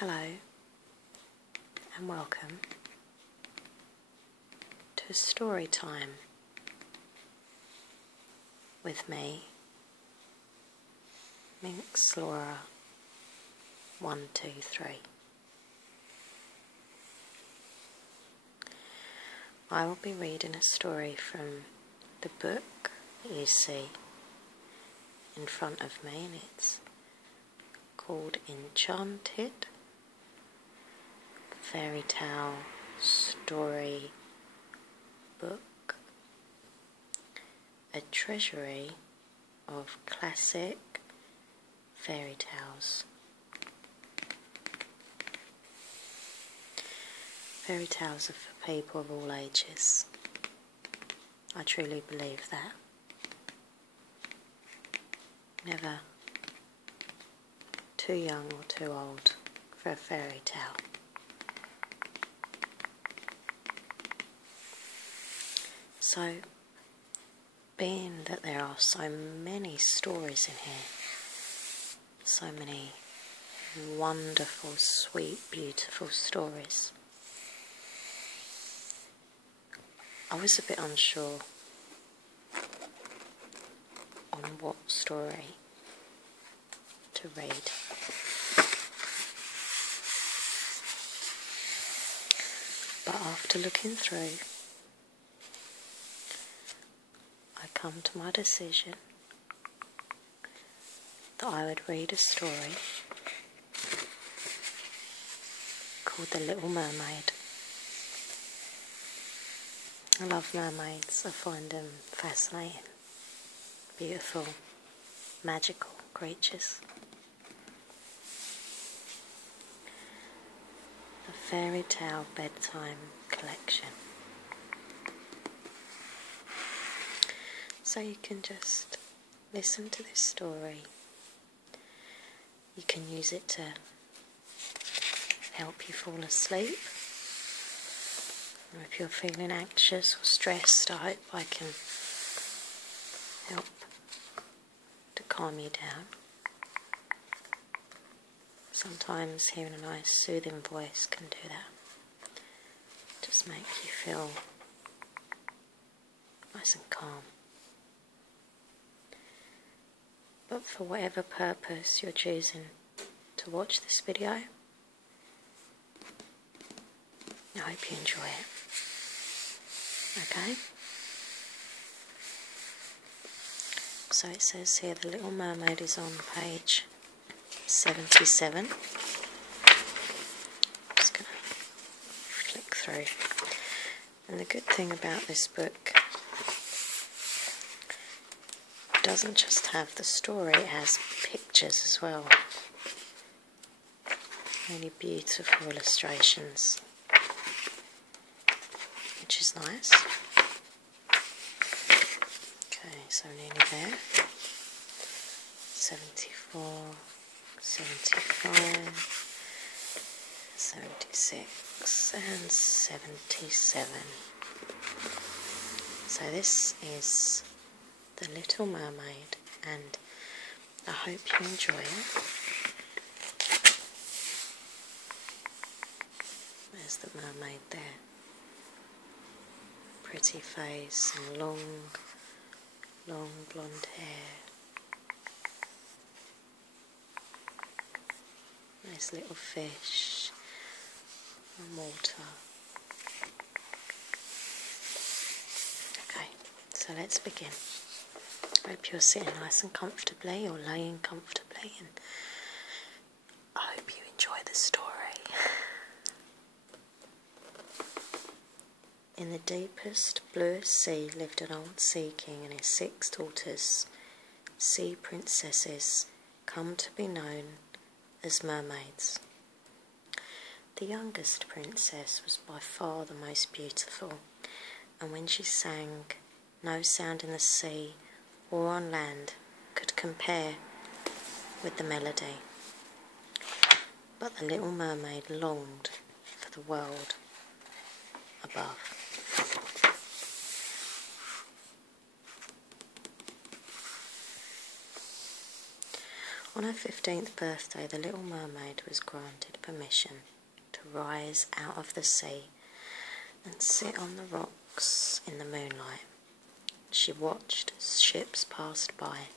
Hello and welcome to Story Time with me, Minx Laura 123. I will be reading a story from the book that you see in front of me, and it's called Enchanted Fairy Tale Story Book, a treasury of classic fairy tales. Fairy tales are for people of all ages. I truly believe that. Never too young or too old for a fairy tale. So, being that there are so many stories in here, so many wonderful, sweet, beautiful stories, I was a bit unsure on what story to read. But after looking through, I come to my decision that I would read a story called The Little Mermaid. I love mermaids. I find them fascinating, beautiful, magical creatures. The Fairy Tale Bedtime collection. So you can just listen to this story. You can use it to help you fall asleep. Or if you're feeling anxious or stressed, I hope I can help to calm you down. Sometimes hearing a nice soothing voice can do that. Just make you feel nice and calm. But for whatever purpose you're choosing to watch this video, I hope you enjoy it. Okay? So it says here, The Little Mermaid is on page 77. Just going to flick through. And the good thing about this book, it doesn't just have the story, it has pictures as well. Really beautiful illustrations, which is nice. Okay, so nearly there. 74, 75, 76 and 77. So this is The Little Mermaid, and I hope you enjoy it. There's the mermaid there. Pretty face and long blonde hair. Nice little fish on water. Okay, so let's begin. I hope you're sitting nice and comfortably or laying comfortably, and I hope you enjoy the story. In the deepest, bluest sea lived an old sea king and his 6 daughters, sea princesses, come to be known as mermaids. The youngest princess was by far the most beautiful, and when she sang, no sound in the sea or on land could compare with the melody. But the little mermaid longed for the world above. On her 15th birthday, the little mermaid was granted permission to rise out of the sea and sit on the rocks in the moonlight. She watched as ships passed by.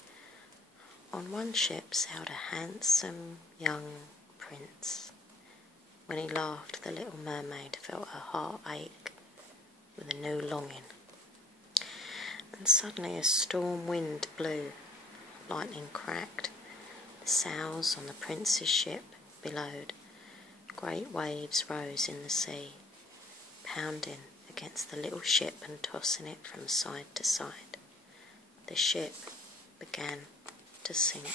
On one ship sailed a handsome young prince. When he laughed, the little mermaid felt her heart ache with a new longing. And suddenly a storm wind blew, lightning cracked, the sails on the prince's ship billowed, great waves rose in the sea, pounding against the little ship and tossing it from side to side. The ship began to sink.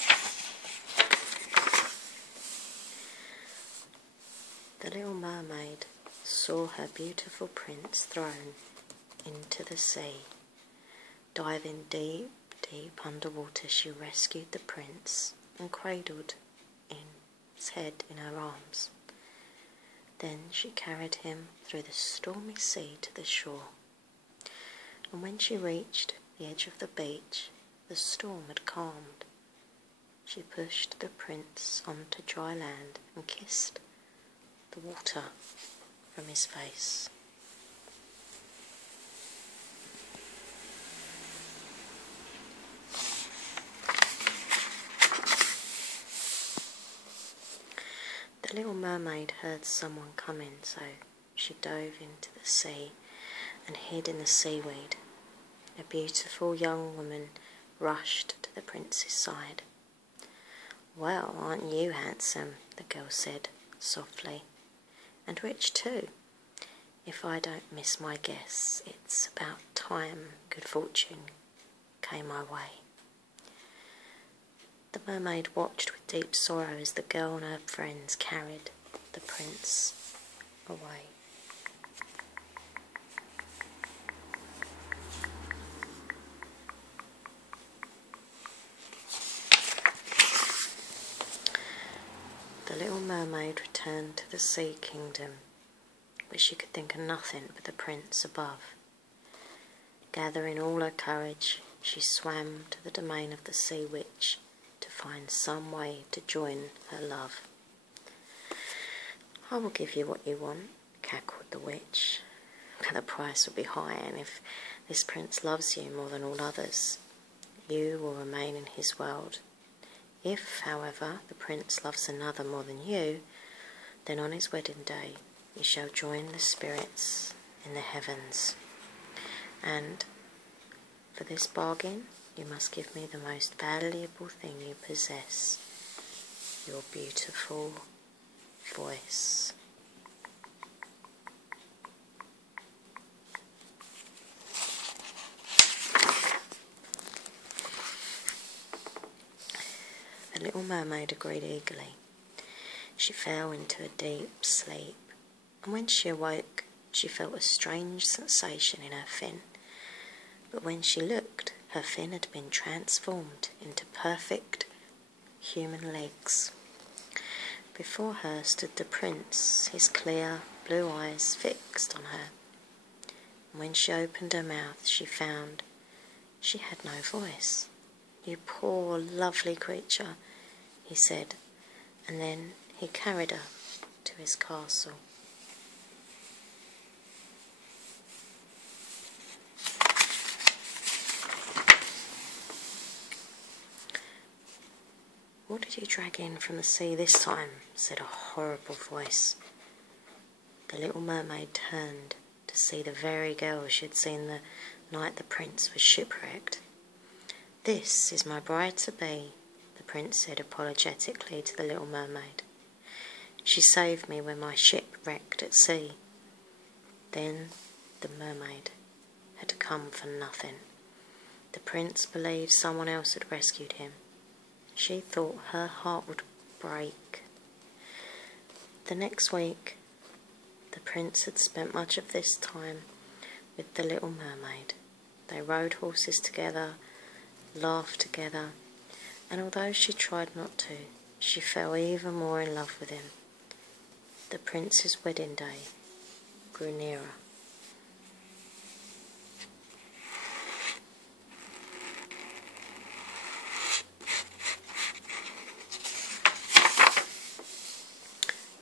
The little mermaid saw her beautiful prince thrown into the sea. Diving deep, deep underwater, she rescued the prince and cradled his head in her arms. Then she carried him through the stormy sea to the shore. And when she reached the edge of the beach, the storm had calmed. She pushed the prince onto dry land and kissed the water from his face. The little mermaid heard someone coming, so she dove into the sea and hid in the seaweed. A beautiful young woman rushed to the prince's side. "Well, aren't you handsome?" the girl said softly. "And rich too. If I don't miss my guess, it's about time good fortune came my way." The mermaid watched with deep sorrow as the girl and her friends carried the prince away. The little mermaid returned to the sea kingdom, but she could think of nothing but the prince above. Gathering all her courage, she swam to the domain of the sea witch to find some way to join her love. "I will give you what you want," cackled the witch, "but the price will be high, and if this prince loves you more than all others, you will remain in his world. If, however, the prince loves another more than you, then on his wedding day you shall join the spirits in the heavens. And for this bargain, you must give me the most valuable thing you possess, your beautiful voice." The little mermaid agreed eagerly. She fell into a deep sleep, and when she awoke, she felt a strange sensation in her fin. But when she looked, her fin had been transformed into perfect human legs. Before her stood the prince, his clear blue eyes fixed on her. And when she opened her mouth, she found she had no voice. "You poor, lovely creature," he said, and then he carried her to his castle. "What did you drag in from the sea this time?" said a horrible voice. The little mermaid turned to see the very girl she had seen the night the prince was shipwrecked. "This is my bride-to-be," the prince said apologetically to the little mermaid. "She saved me when my ship wrecked at sea." Then the mermaid had come for nothing. The prince believed someone else had rescued him. She thought her heart would break. The next week, the prince had spent much of this time with the little mermaid. They rode horses together, laughed together, and although she tried not to, she fell even more in love with him. The prince's wedding day grew nearer.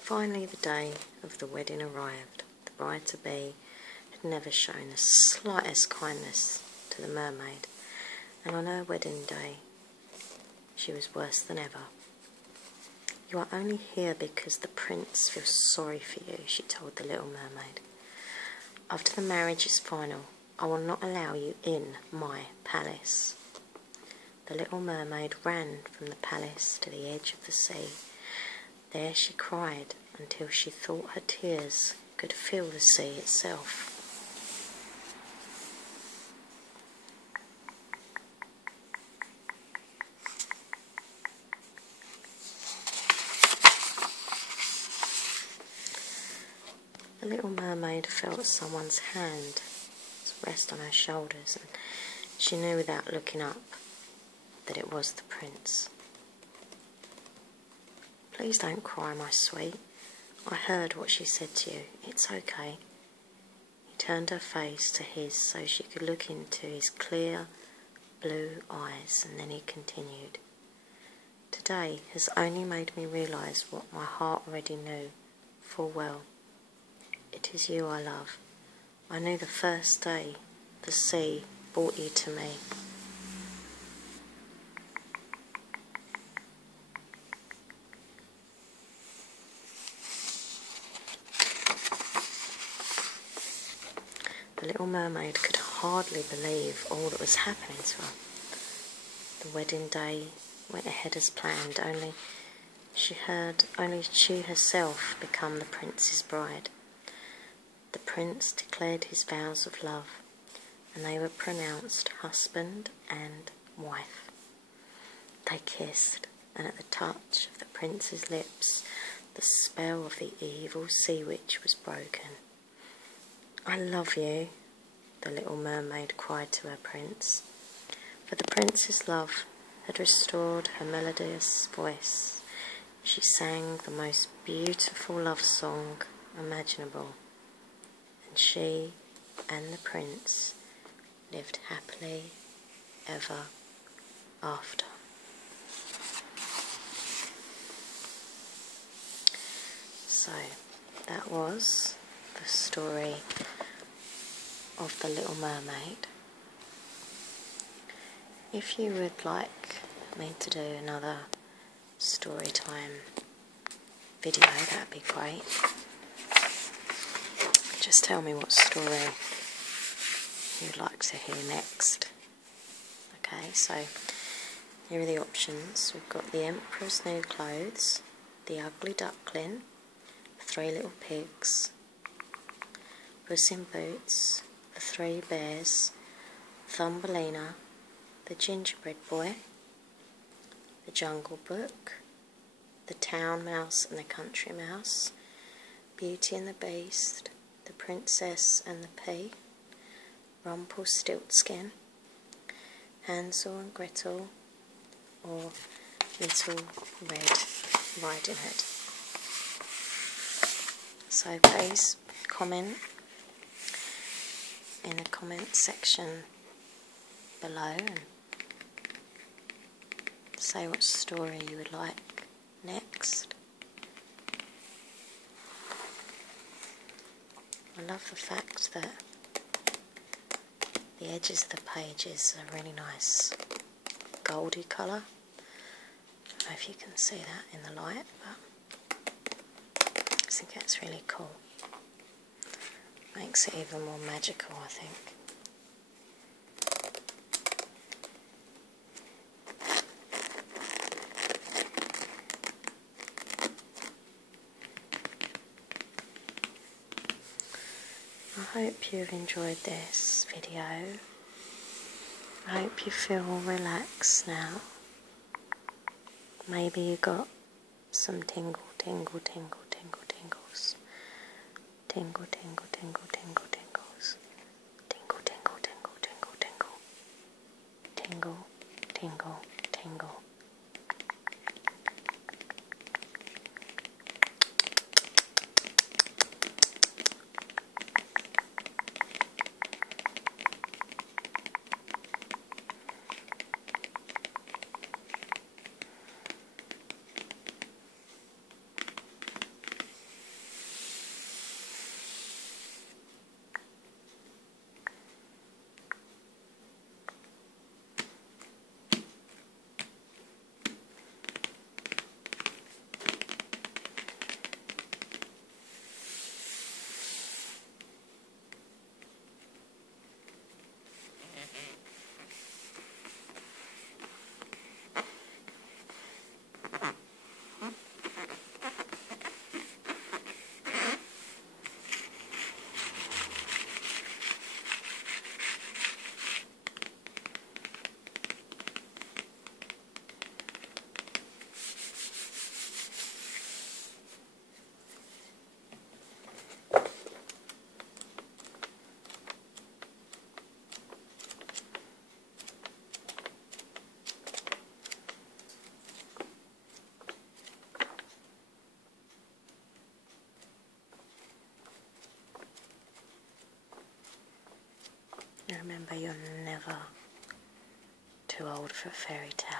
Finally the day of the wedding arrived. The bride-to-be had never shown the slightest kindness to the mermaid, and on her wedding day she was worse than ever. "You are only here because the prince feels sorry for you," she told the little mermaid. "After the marriage is final, I will not allow you in my palace." The little mermaid ran from the palace to the edge of the sea. There she cried until she thought her tears could fill the sea itself. The little mermaid felt someone's hand rest on her shoulders, and she knew without looking up that it was the prince. "Please don't cry, my sweet. I heard what she said to you. It's okay." He turned her face to his so she could look into his clear blue eyes, and then he continued. "Today has only made me realise what my heart already knew full well. It is you I love. I knew the first day the sea brought you to me. The little mermaid could hardly believe all that was happening to her. The wedding day went ahead as planned, only she herself become the prince's bride. The prince declared his vows of love, and they were pronounced husband and wife. They kissed, and at the touch of the prince's lips, the spell of the evil sea witch was broken. "I love you," the little mermaid cried to her prince, for the prince's love had restored her melodious voice. She sang the most beautiful love song imaginable, and she and the prince lived happily ever after. So that was the story of the Little Mermaid. If you would like me to do another story time video, that'd be great. Just tell me what story you'd like to hear next. Okay, so here are the options. We've got The Emperor's New Clothes, The Ugly Duckling, Three Little Pigs, Puss in Boots, The Three Bears, Thumbelina, The Gingerbread Boy, The Jungle Book, The Town Mouse and the Country Mouse, Beauty and the Beast, The Princess and the Pea, Rumpelstiltskin, Hansel and Gretel, or Little Red Riding Hood. So please comment in the comment section below and say what story you would like next. I love the fact that the edges of the pages are really nice goldy colour. I don't know if you can see that in the light, but I think that's really cool. Makes it even more magical, I think. I hope you've enjoyed this video. I hope you feel relaxed now. Maybe you got some tingles. Tingle, tingle, tingles. Tingle, tingle, tingle, tingle, tingles. Tingle, tingle, tingle, tingle, tingle. Tingle, tingle, tingle. remember you're never too old for a fairy tale.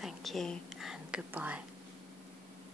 Thank you and goodbye.